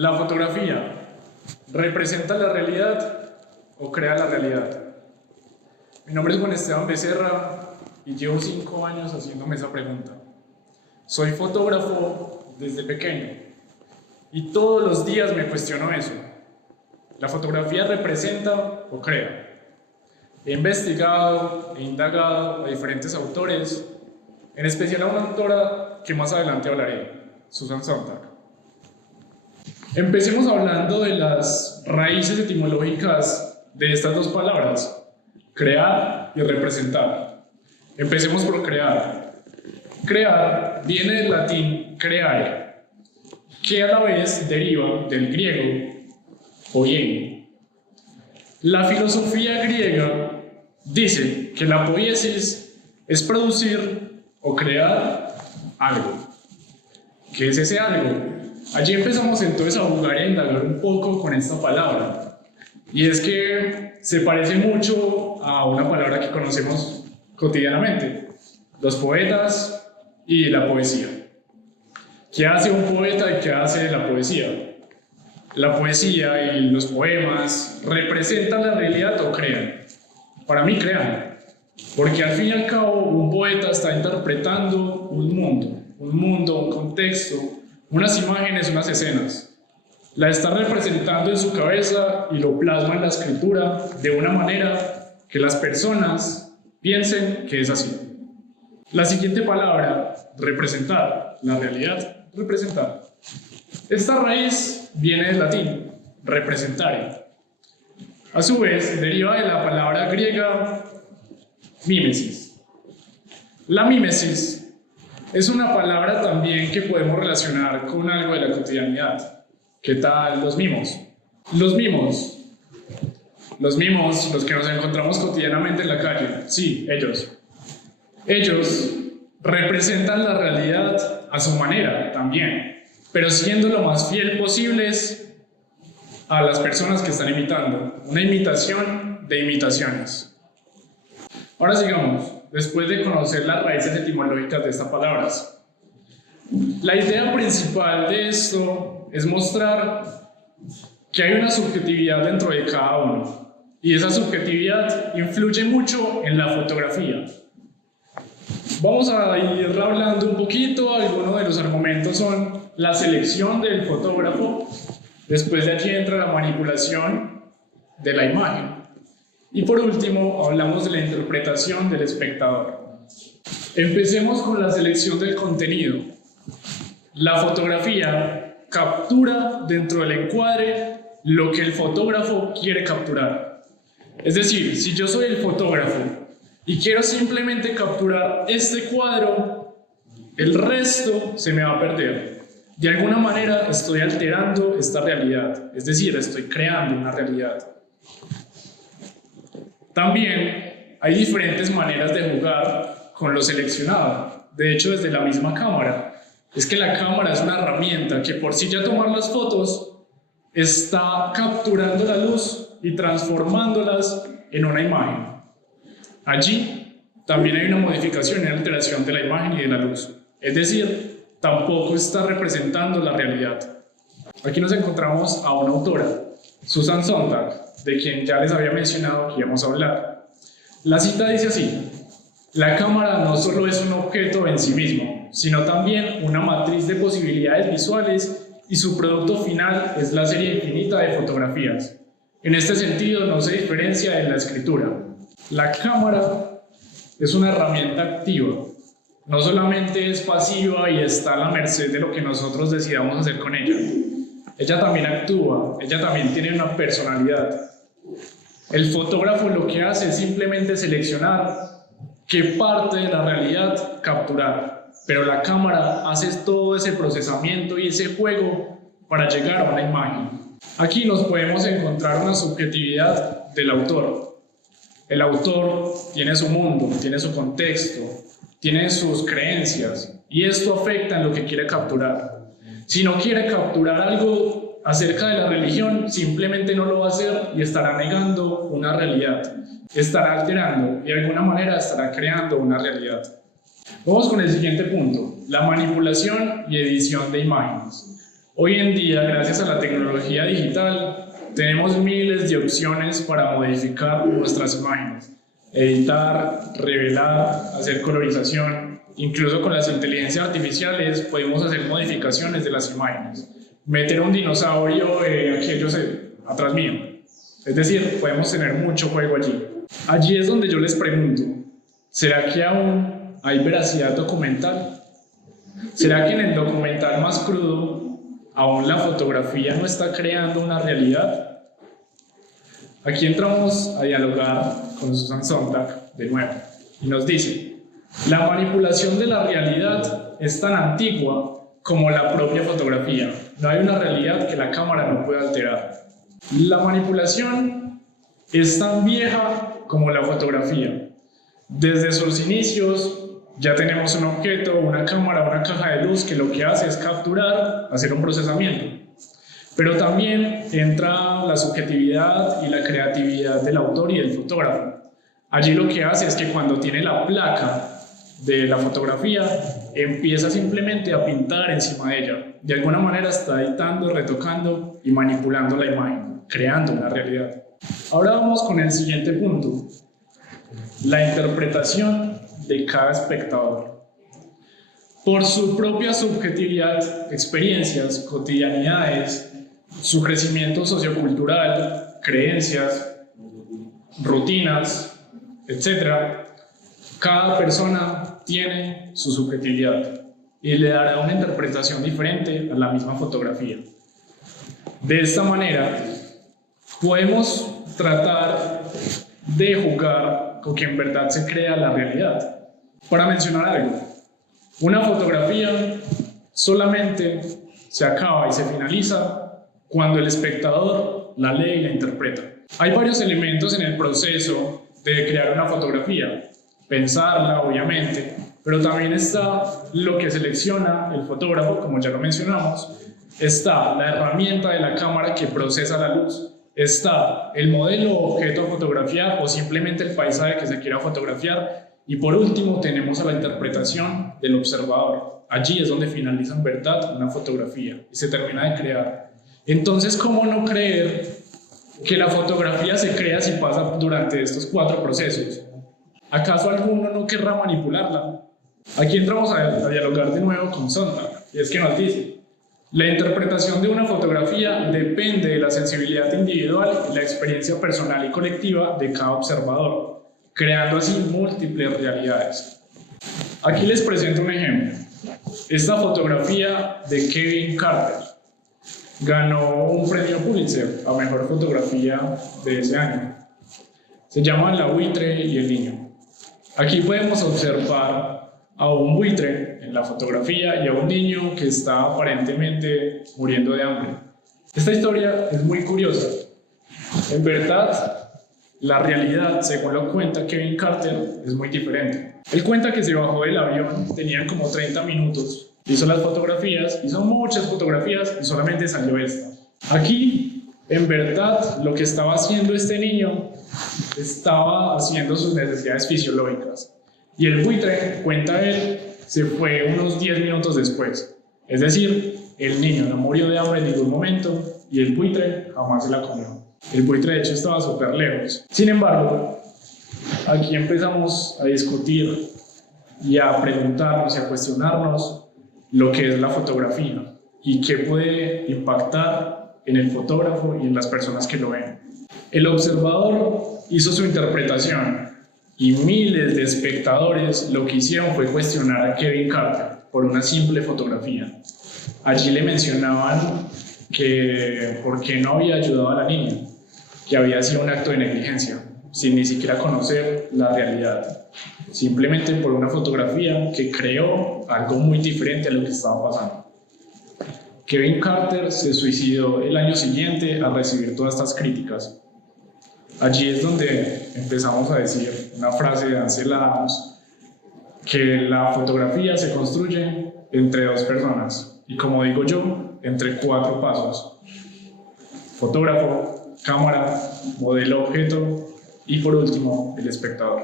¿La fotografía representa la realidad o crea la realidad? Mi nombre es Juan Esteban Becerra y llevo 5 años haciéndome esa pregunta. Soy fotógrafo desde pequeño y todos los días me cuestiono eso. ¿La fotografía representa o crea? He investigado e indagado a diferentes autores, en especial a una autora que más adelante hablaré, Susan Sontag. Empecemos hablando de las raíces etimológicas de estas dos palabras, crear y representar. Empecemos por crear. Crear viene del latín creare, que a la vez deriva del griego poiema. La filosofía griega dice que la poiesis es producir o crear algo. ¿Qué es ese algo? Allí empezamos entonces a jugar y a indagar un poco con esta palabra. Y es que se parece mucho a una palabra que conocemos cotidianamente: los poetas y la poesía. ¿Qué hace un poeta y qué hace la poesía? La poesía y los poemas representan la realidad o crean. Para mí crean, porque al fin y al cabo un poeta está interpretando un contexto, unas imágenes, unas escenas. La está representando en su cabeza y lo plasma en la escritura de una manera que las personas piensen que es así. La siguiente palabra, representar, la realidad, representar. Esta raíz viene del latín, representare. A su vez, deriva de la palabra griega mímesis. La mímesis es una palabra también que podemos relacionar con algo de la cotidianidad. ¿Qué tal los mimos? Los mimos, los que nos encontramos cotidianamente en la calle. Sí, ellos. Ellos representan la realidad a su manera también, pero siendo lo más fiel posibles a las personas que están imitando. Una imitación de imitaciones. Ahora sigamos, después de conocer las raíces etimológicas de estas palabras. La idea principal de esto es mostrar que hay una subjetividad dentro de cada uno, y esa subjetividad influye mucho en la fotografía. Vamos a ir hablando un poquito. Algunos de los argumentos son la selección del fotógrafo, después de aquí entra la manipulación de la imagen, y por último hablamos de la interpretación del espectador. Empecemos con la selección del contenido. La fotografía captura dentro del encuadre lo que el fotógrafo quiere capturar. Es decir, si yo soy el fotógrafo y quiero simplemente capturar este cuadro, el resto se me va a perder. De alguna manera estoy alterando esta realidad, es decir, estoy creando una realidad. También hay diferentes maneras de jugar con lo seleccionado. De hecho, desde la misma cámara. Es que la cámara es una herramienta que por sí ya tomar las fotos está capturando la luz y transformándolas en una imagen. Allí también hay una modificación y alteración de la imagen y de la luz. Es decir, tampoco está representando la realidad. Aquí nos encontramos a una autora, Susan Sontag, de quien ya les había mencionado que íbamos a hablar. La cita dice así: la cámara no solo es un objeto en sí mismo, sino también una matriz de posibilidades visuales, y su producto final es la serie infinita de fotografías. En este sentido, no se diferencia de la escritura. La cámara es una herramienta activa. No solamente es pasiva y está a la merced de lo que nosotros decidamos hacer con ella. Ella también actúa, ella también tiene una personalidad. El fotógrafo lo que hace es simplemente seleccionar qué parte de la realidad capturar, pero la cámara hace todo ese procesamiento y ese juego para llegar a una imagen. Aquí nos podemos encontrar una subjetividad del autor. El autor tiene su mundo, tiene su contexto, tiene sus creencias, y esto afecta en lo que quiere capturar. Si no quiere capturar algo acerca de la religión, simplemente no lo va a hacer y estará negando una realidad. Estará alterando y de alguna manera estará creando una realidad. Vamos con el siguiente punto: la manipulación y edición de imágenes. Hoy en día, gracias a la tecnología digital, tenemos miles de opciones para modificar nuestras imágenes, editar, revelar, hacer colorización. Incluso con las inteligencias artificiales podemos hacer modificaciones de las imágenes. Meter un dinosaurio, aquí yo sé, atrás mío. Es decir, podemos tener mucho juego allí. Allí es donde yo les pregunto, ¿será que aún hay veracidad documental? ¿Será que en el documental más crudo aún la fotografía no está creando una realidad? Aquí entramos a dialogar con Susan Sontag de nuevo y nos dice: la manipulación de la realidad es tan antigua como la propia fotografía. No hay una realidad que la cámara no pueda alterar. La manipulación es tan vieja como la fotografía. Desde sus inicios ya tenemos un objeto, una cámara, una caja de luz que lo que hace es capturar, hacer un procesamiento. Pero también entra la subjetividad y la creatividad del autor y del fotógrafo. Allí lo que hace es que cuando tiene la placa de la fotografía, empieza simplemente a pintar encima de ella. De alguna manera está editando, retocando y manipulando la imagen, creando una realidad. Ahora vamos con el siguiente punto: la interpretación de cada espectador. Por su propia subjetividad, experiencias, cotidianidades, su crecimiento sociocultural, creencias, rutinas, etc., cada persona tiene su subjetividad y le dará una interpretación diferente a la misma fotografía. De esta manera, podemos tratar de jugar con que en verdad se crea la realidad. Para mencionar algo, una fotografía solamente se acaba y se finaliza cuando el espectador la lee y la interpreta. Hay varios elementos en el proceso de crear una fotografía. Pensarla, obviamente, pero también está lo que selecciona el fotógrafo, como ya lo mencionamos. Está la herramienta de la cámara que procesa la luz. Está el modelo o objeto a fotografiar o simplemente el paisaje que se quiera fotografiar. Y por último tenemos a la interpretación del observador. Allí es donde finaliza en verdad una fotografía y se termina de crear. Entonces, ¿cómo no creer que la fotografía se crea si pasa durante estos 4 procesos? ¿Acaso alguno no querrá manipularla? Aquí entramos a dialogar de nuevo con Sontag, y es que nos dice: la interpretación de una fotografía depende de la sensibilidad individual y la experiencia personal y colectiva de cada observador, creando así múltiples realidades. Aquí les presento un ejemplo. Esta fotografía de Kevin Carter ganó un premio Pulitzer a mejor fotografía de ese año. Se llama La buitre y el niño. Aquí podemos observar a un buitre en la fotografía y a un niño que está aparentemente muriendo de hambre. Esta historia es muy curiosa. En verdad, la realidad, según lo cuenta Kevin Carter, es muy diferente. Él cuenta que se bajó del avión, tenían como 30 minutos, hizo las fotografías, hizo muchas fotografías y solamente salió esta. Aquí, en verdad, lo que estaba haciendo este niño estaba haciendo sus necesidades fisiológicas. Y el buitre, cuenta él, se fue unos 10 minutos después. Es decir, el niño no murió de hambre en ningún momento y el buitre jamás se la comió. El buitre, de hecho, estaba súper lejos. Sin embargo, aquí empezamos a discutir y a preguntarnos y a cuestionarnos lo que es la fotografía y qué puede impactar en el fotógrafo y en las personas que lo ven. El observador hizo su interpretación y miles de espectadores lo que hicieron fue cuestionar a Kevin Carter por una simple fotografía. Allí le mencionaban que por qué no había ayudado a la niña, que había sido un acto de negligencia, sin ni siquiera conocer la realidad, simplemente por una fotografía que creó algo muy diferente a lo que estaba pasando. Kevin Carter se suicidó el año siguiente al recibir todas estas críticas. Allí es donde empezamos a decir una frase de Ansel Adams, que la fotografía se construye entre 2 personas y, como digo yo, entre 4 pasos: fotógrafo, cámara, modelo objeto y por último el espectador.